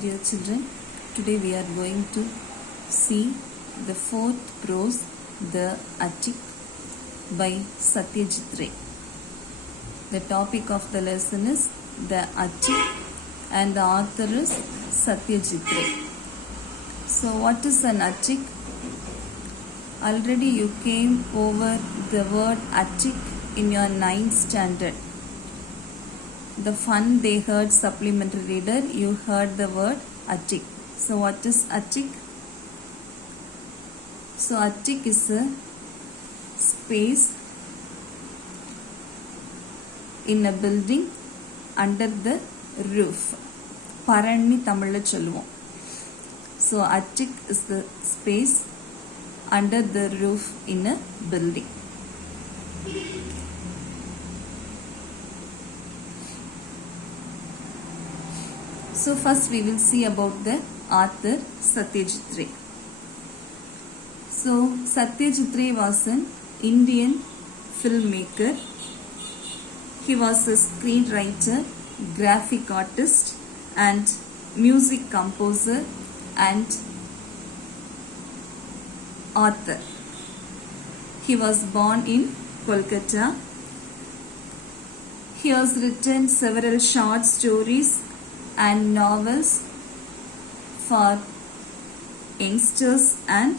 Dear children, today we are going to see the fourth prose, The Attic by Satyajit Ray. The topic of the lesson is The Attic and the author is Satyajit Ray. So what is an attic? Already you came over the word attic in your 9th standard. The fun they heard supplementary reader, you heard the word attic. So what is attic? So attic is a space in a building under the roof. Paranni Tamil சொல்லுவோம். So attic is the space under the roof in a building. So first we will see about the author Satyajit Ray. So Satyajit Ray was an Indian filmmaker. He was a screenwriter, graphic artist and music composer and author. He was born in Kolkata. He has written several short stories and novels for youngsters and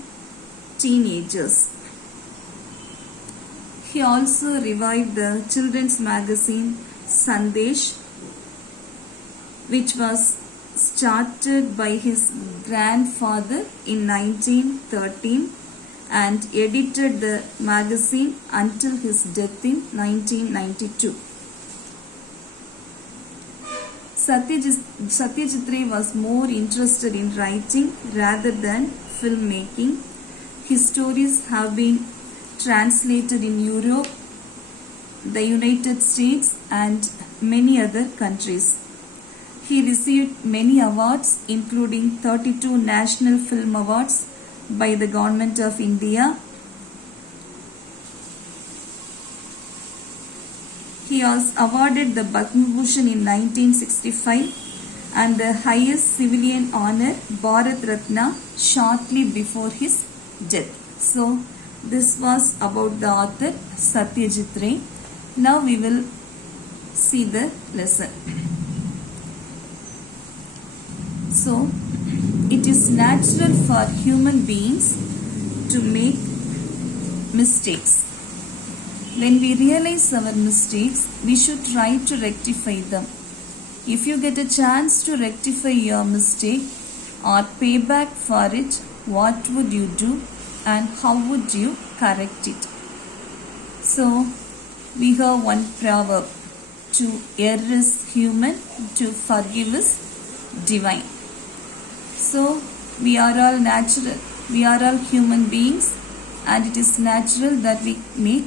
teenagers. He also revived the children's magazine Sandesh, which was started by his grandfather in 1913 and edited the magazine until his death in 1992. Satyajit Ray was more interested in writing rather than filmmaking. His stories have been translated in Europe, the United States and many other countries. He received many awards including 32 National Film Awards by the Government of India. He was awarded the Padma Bhushan in 1965 and the highest civilian honor Bharat Ratna shortly before his death. So this was about the author Satyajit Ray. Now we will see the lesson. So it is natural for human beings to make mistakes. When we realize our mistakes, we should try to rectify them. If you get a chance to rectify your mistake or pay back for it, what would you do and how would you correct it? So, we have one proverb: to err is human, to forgive is divine. So, we are all natural, we are all human beings and it is natural that we make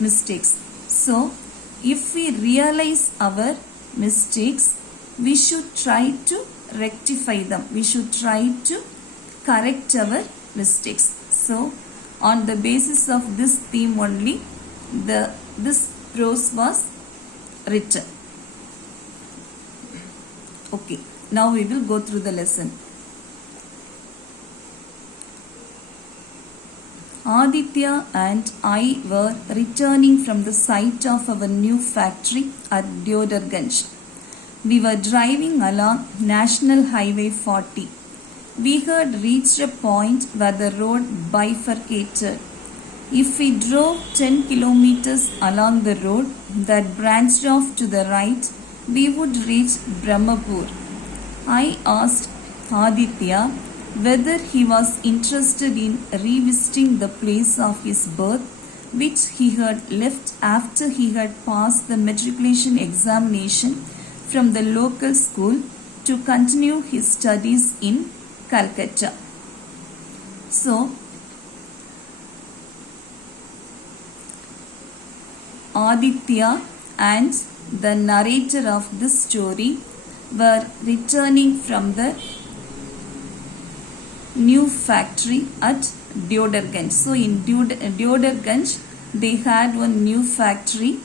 mistakes. So, if we realize our mistakes, we should try to rectify them. We should try to correct our mistakes. So, on the basis of this theme only, this prose was written. Okay, now we will go through the lesson. Aditya and I were returning from the site of our new factory at Deodarganj. We were driving along National Highway 40. We had reached a point where the road bifurcated. If we drove 10 kilometers along the road that branched off to the right, we would reach Brahmapur. I asked Aditya whether he was interested in revisiting the place of his birth, which he had left after he had passed the matriculation examination from the local school to continue his studies in Calcutta. So, Aditya and the narrator of this story were returning from the new factory at Deodarganj. So in Deodarganj they had one new factory.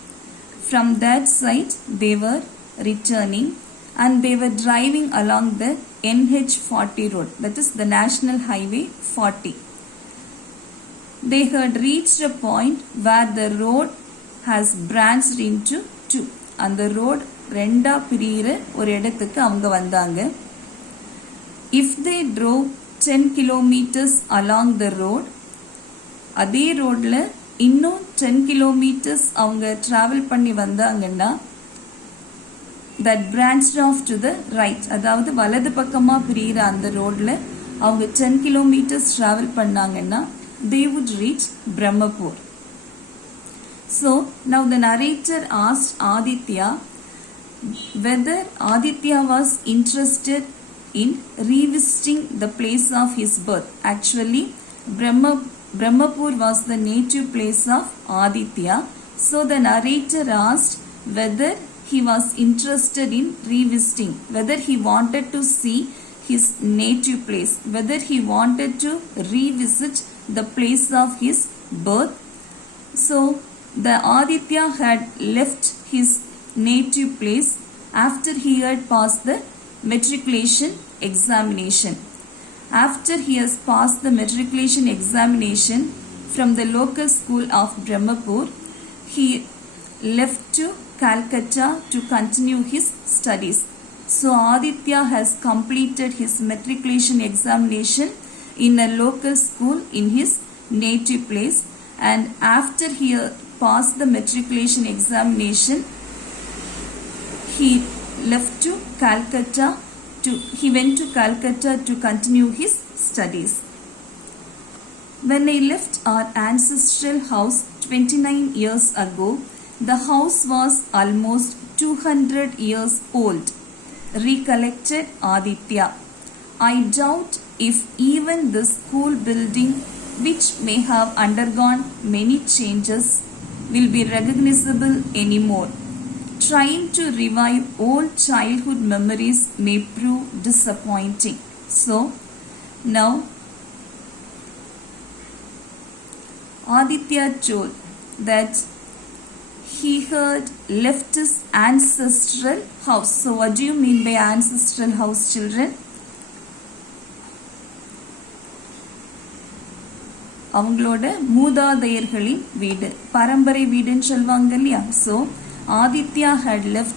From that site they were returning and they were driving along the NH40 road, that is the National Highway 40. They had reached a point where the road has branched into two. And the road ரெண்டா பிரியிற ஒரு இடத்துக்கு அவங்க வந்தாங்க. If they drove 10 kilometers along the road, அதே ரோட்ல இன்னும் 10 kilometers அவங்க travel பண்ணி வந்தாங்கன்னா that branched off to the right, அதாவது வலது பக்கமா பிரியிற அந்த ரோட்ல அவங்க 10 kilometers travel பண்ணாங்கன்னா they would reach Brahmapur. So now the narrator asked Aditya whether Aditya was interested in revisiting the place of his birth. Actually, Brahmapur was the native place of Aditya. So the narrator asked whether he was interested in revisiting, whether he wanted to see his native place, whether he wanted to revisit the place of his birth. So the Aditya had left his native place after he had passed the matriculation examination. After he has passed the matriculation examination from the local school of Brahmapur, he left to Calcutta to continue his studies. So Aditya has completed his matriculation examination in a local school in his native place, and after he passed the matriculation examination, he left to Calcutta he went to Calcutta to continue his studies. When I left our ancestral house 29 years ago, the house was almost 200 years old, recollected Aditya. I doubt if even the school building, which may have undergone many changes, will be recognizable anymore. Trying to revive old childhood memories may prove disappointing. So, now Aditya told that he had left his ancestral house. So, what do you mean by ancestral house, children? அவங்களோட மூதாதையர்களின் வீடு, பரம்பரை வீடுன்னு சொல்வாங்க இல்லையா? So Aditya had left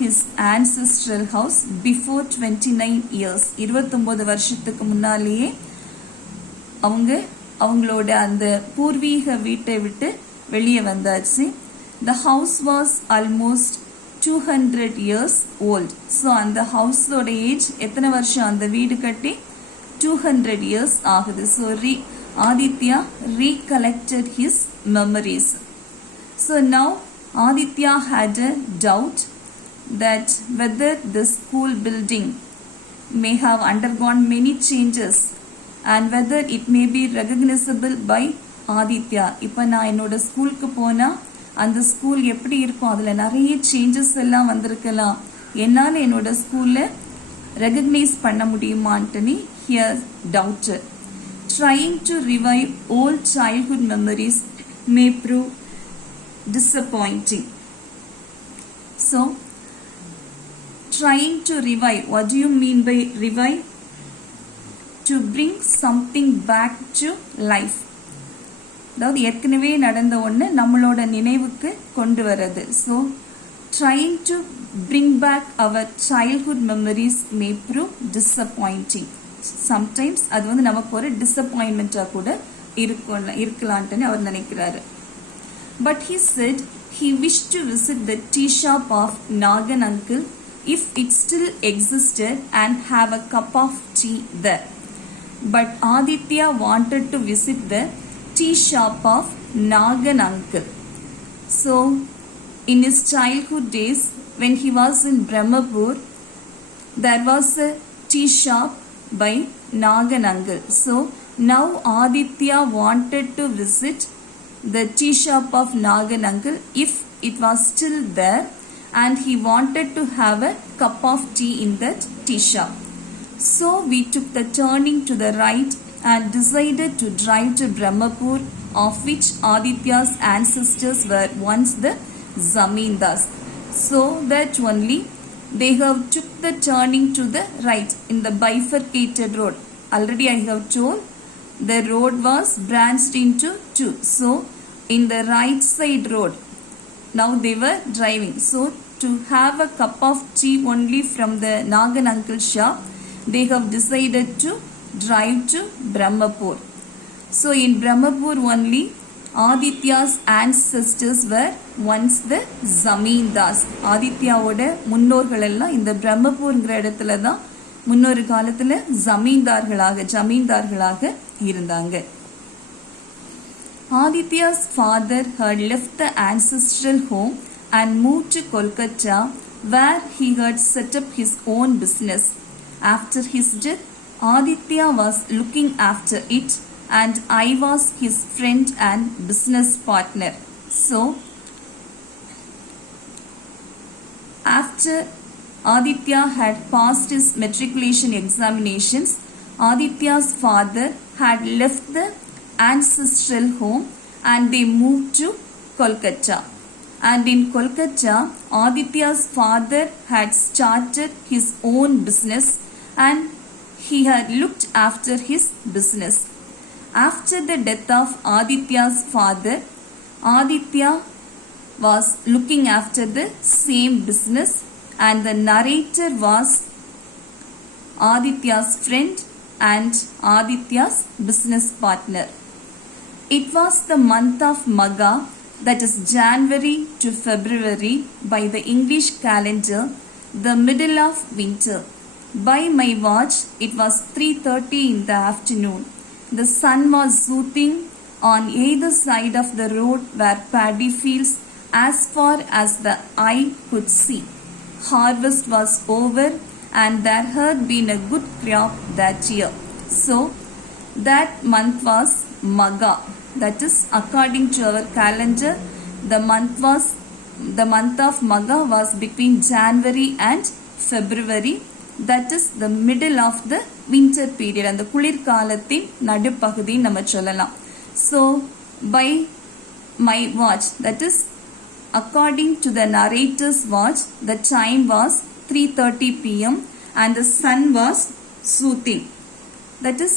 his ancestral house before 29 years. 29 வருஷத்துக்கு முன்னாலேயே அவங்களோட அந்த பூர்வீக வீட்டை விட்டு வெளியே வந்தாச்சு. The house was almost 200 years old. So அந்த ஹவுஸோட ஏஜ் எத்தனை வருஷம்? அந்த வீடு கட்டி 200 years ஆகுது. So Aditya recollected his memories. So now Aditya had a doubt that whether the school building may have undergone many changes and whether it may be recognizable by Aditya. இப்போ நான் என்னோட ஸ்கூலுக்கு போனா அந்த ஸ்கூல் எப்படி இருக்கும், அதில் நிறைய சேஞ்சஸ் எல்லாம் வந்திருக்கலாம், என்னால் என்னோட ஸ்கூலில் ரெகக்னைஸ் பண்ண முடியுமான்ட்டு he doubted. Trying to revive old childhood memories may prove disappointing. So, trying to revive, what do you mean by revive? To bring something back to life. அதாவது ஏற்கனவே நடந்த ஒன்று நம்மளோட நினைவுக்கு கொண்டு வர்றது. So, trying to bring back our childhood memories may prove disappointing. Sometimes அது நமக்கு ஒரு டிசப்பாயின்மெண்ட்டாக கூட இருக்கலான்ட்டு அவர் நினைக்கிறாரு. But he said he wished to visit the tea shop of Nagan uncle if it still existed and have a cup of tea there. But Aditya wanted to visit the tea shop of Nagan uncle. So, in his childhood days, when he was in Brahmapur, there was a tea shop by Nagan uncle. So, now Aditya wanted to visit the tea shop of Nagan uncle if it was still there, and he wanted to have a cup of tea in that tea shop. So we took the turning to the right and decided to drive to Brahmapur, of which Aditya's ancestors were once the zamindars, so that only they have took the turning to the right in the bifurcated road. Already I have told the road was branched into two. So in the right side road, now they were driving. So to have a cup of tea only from the Nagan uncle's shop, they have decided to drive to Brahmapur. So in Brahmapur only, Aditya's ancestors were once the Zamindars. ஆதித்யாவோட முன்னோர்கள் எல்லாம் இந்த பிரம்மபூர்ங்கிற இடத்துல தான் முன்னொரு காலத்துல ஜமீன்தார்களாக இருந்தாங்க. Aditya's father had left the ancestral home and moved to Kolkata, where he had set up his own business. After his death, Aditya was looking after it, and I was his friend and business partner. So, after Aditya had passed his matriculation examinations, Aditya's father had left the ancestral home and they moved to Kolkata. And in Kolkata, Aditya's father had started his own business and he had looked after his business. After the death of Aditya's father, Aditya was looking after the same business, and the narrator was Aditya's friend and Aditya's business partner. It was the month of Magha, that is January to February by the English calendar, the middle of winter. By my watch, it was 3:30 in the afternoon. The sun was soothing on either side of the road were paddy fields as far as the eye could see. Harvest was over and there had been a good crop that year. So, that month was Magha. That is, according to our calendar, the month of Magha was between January and February. That is the middle of the winter period. And the குளிர் காலத்தின் நடுப்பகுதி நம்ம சொல்லலாம். So, by my watch, that is, according to the narrator's watch, the time was 3:30 p.m. and the sun was soothing. That is,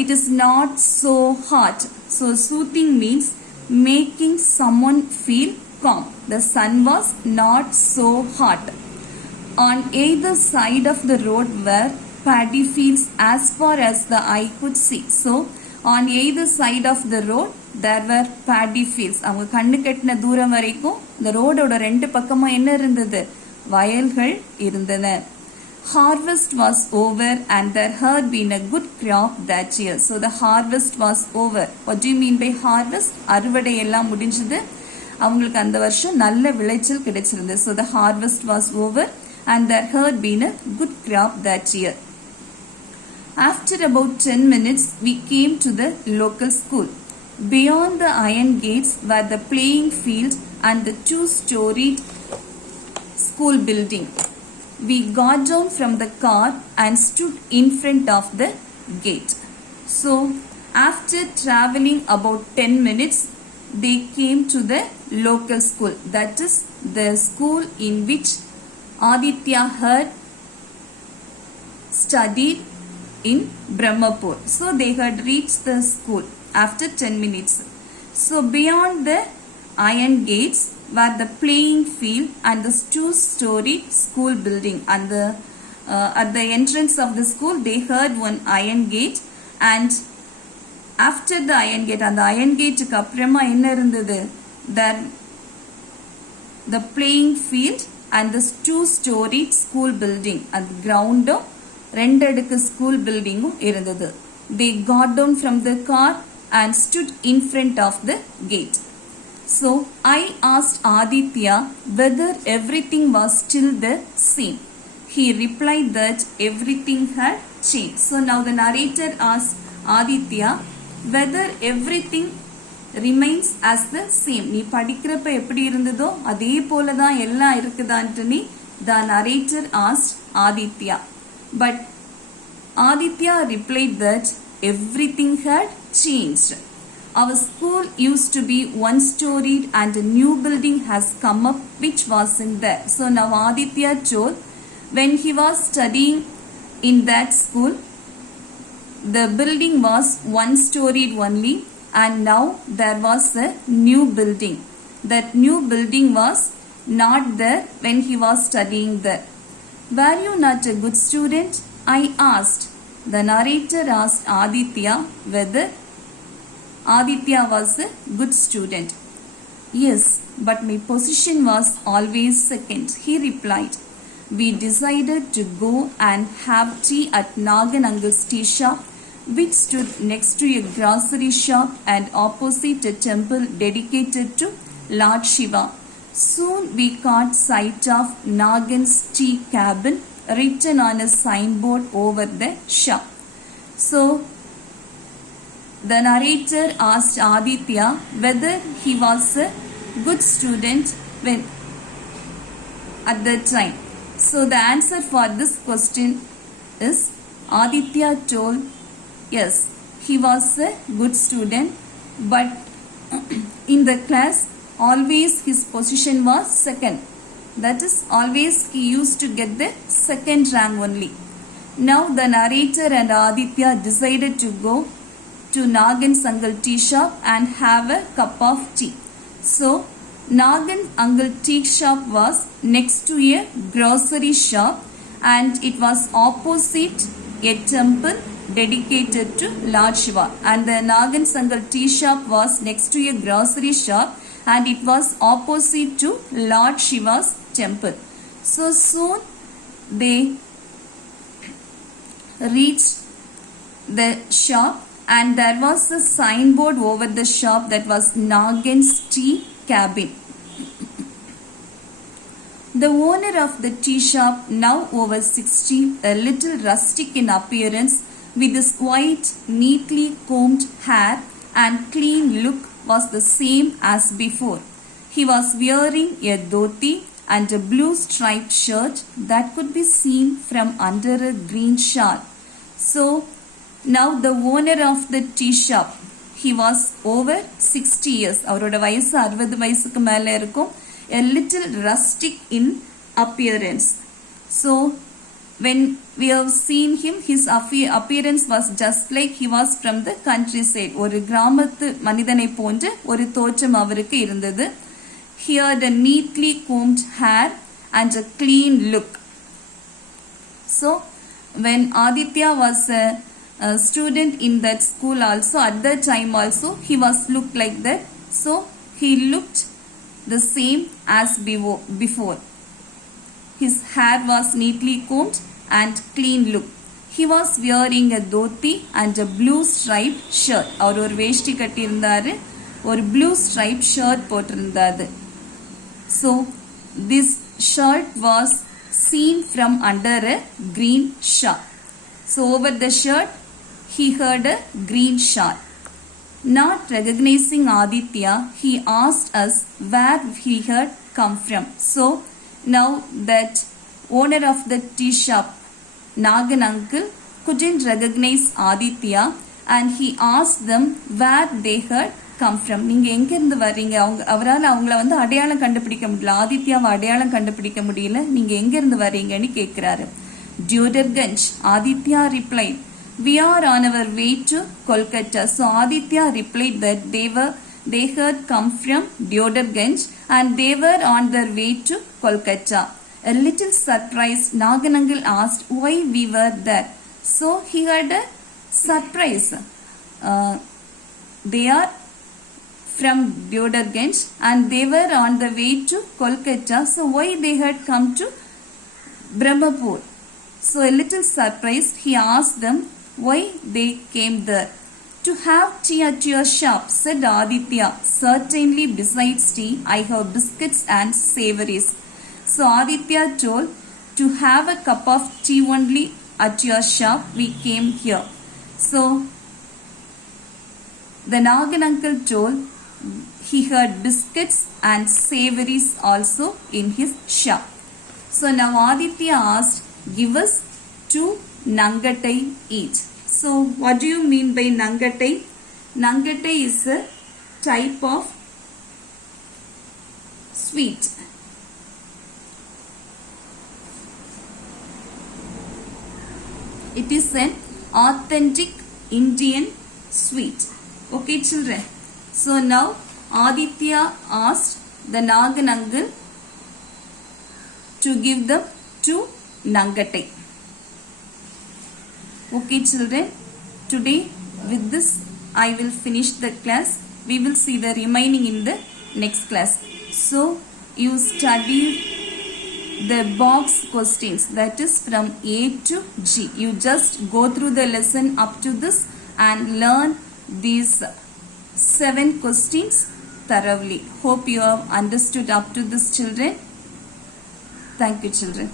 it is not so hot. So soothing means making someone feel calm. The sun was not so hot. On either side of the road were paddy fields as far as the eye could see. So on either side of the road there were paddy fields. அவங்க கண்ணு கெட்டின தூரம் வரைக்கும் இந்த ரோடோட ரெண்டு பக்கமா என்ன இருந்தது? வயல்கள் இருந்தன. Harvest was over and there had been a good crop that year. So the harvest was over. What do you mean by harvest? அறுவடை எல்லாம் முடிஞ்சது. அவங்களுக்கு அந்த வருஷம் நல்ல விளைச்சல் கிடைச்சிருந்தது. So the harvest was over and there had been a good crop that year. After about 10 minutes, we came to the local school. Beyond the iron gates were the playing field and the two-storied school building. We got down from the car and stood in front of the gate. So, after traveling about 10 minutes, they came to the local school. That is the school in which Aditya had studied in Brahmapur. So, they had reached the school after 10 minutes. So, beyond the iron gates were the playing field and the two-storied school building. And at the entrance of the school, they heard one iron gate, and after the iron gate, and the iron gate க்கு அப்புறமா என்ன இருந்தது? There the playing field and the two-storied school building. And ground ரெண்டு அடுக்கு school building இருந்தது. They got down from the car and stood in front of the gate. So I asked Aditya whether everything was still the same. He replied that everything had changed. So now the narrator asked Aditya whether everything remains as the same. நீ படிக்கிறப்ப எப்படி இருந்ததோ அதே போலதான் எல்லாம் இருக்குதான்னு the narrator asked Aditya. But Aditya replied that everything had changed. Our school used to be one-storied and a new building has come up which wasn't there. So now Aditya told When he was studying in that school, the building was one-storied only, and now there was a new building. That new building was not there when he was studying there. Were you not a good student? I asked. The narrator asked Aditya whether Aditya was a good student. Yes, but my position was always second, he replied. We decided to go and have tea at Nagan Uncle's tea shop, which stood next to a grocery shop and opposite a temple dedicated to Lord Shiva. Soon we caught sight of Nagan's tea cabin written on a signboard over the shop. So, the narrator asked Aditya whether he was a good student when at that time. So, the answer for this question is Aditya told yes, he was a good student, but in the class always his position was second. That is, always he used to get the second rank only. Now the narrator and Aditya decided to go to Nagan's uncle tea shop and have a cup of tea. So Nagan's uncle tea shop was next to a grocery shop, and it was opposite a temple dedicated to Lord Shiva. And the Nagan's uncle tea shop was next to a grocery shop, and it was opposite to Lord Shiva's temple. So soon they reached the shop, and there was a signboard over the shop that was Nagan's tea cabin. The owner of the tea shop, now over 60, a little rustic in appearance, with his white, neatly combed hair and clean look, was the same as before. He was wearing a dhoti and a blue striped shirt that could be seen from under a green shawl. So, now the owner of the tea shop, he was over 60 years. அவரோட வயசு 60 வயசுக்கு மேல இருக்கும். A little rustic in appearance. So, when we have seen him, his appearance was just like he was from the countryside. ஒரு கிராமத்து மனிதனை போன்று ஒரு தோற்றம் அவருக்கு இருந்தது. He had a neatly combed hair and a clean look. So, when Aditya was a student in that school also, at that time also, he was looked like that. So, he looked the same as before. His hair was neatly combed and clean look. He was wearing a dhoti and a blue striped shirt. அவர் ஒரு வேஷ்டி கட்டி இருந்தாரு, ஒரு blue striped shirt போட்டிருந்தாரு. So this shirt was seen from under a green shawl. So over the shirt he had a green shawl. Not recognizing Aditya, he asked us where he had come from. So now that owner of the tea shop, Nagan uncle, couldn't recognize Aditya, and he asked them where they had come from. நீங்க எங்க இருந்து வர்றீங்க? அவரால் அவங்கள வந்து அடையாளம் கண்டுபிடிக்க முடியல, ஆதித்யாவை அடையாளம் கண்டுபிடிக்க முடியல, நீங்க எங்க இருந்து வர்றீங்கன்னு கேட்கிறாரு. Deodarganj, Aditya replied, we are on our way to Kolkata. So Aditya replied that they had come from Deodarganj and they were on their way to Kolkata. A little surprised, Nagan uncle asked why we were there. So he had a surprise. They are from Deodarganj and they were on the way to Kolkata. So why they had come to Brahmapur? So a little surprised, he asked them why they came there. To have tea at your shop, said Aditya. Certainly, besides tea, I have biscuits and savories. So Aditya told, to have a cup of tea only at your shop, we came here. So the Nagan uncle told he had biscuits and savories also in his shop. So now Aditya asked, give us 2 nangattai each. So what do you mean by nangattai? Nangattai is a type of sweet. It is an authentic Indian sweet. Okay, children. So now Aditya asked the Nagan uncle to give them 2 Nangattai. Okay, children. Today with this I will finish the class. We will see the remaining in the next class. So you study the box questions, that is from A to G. You just go through the lesson up to this and learn these 7 questions thoroughly. Hope you have understood up to this, children. Thank you, children.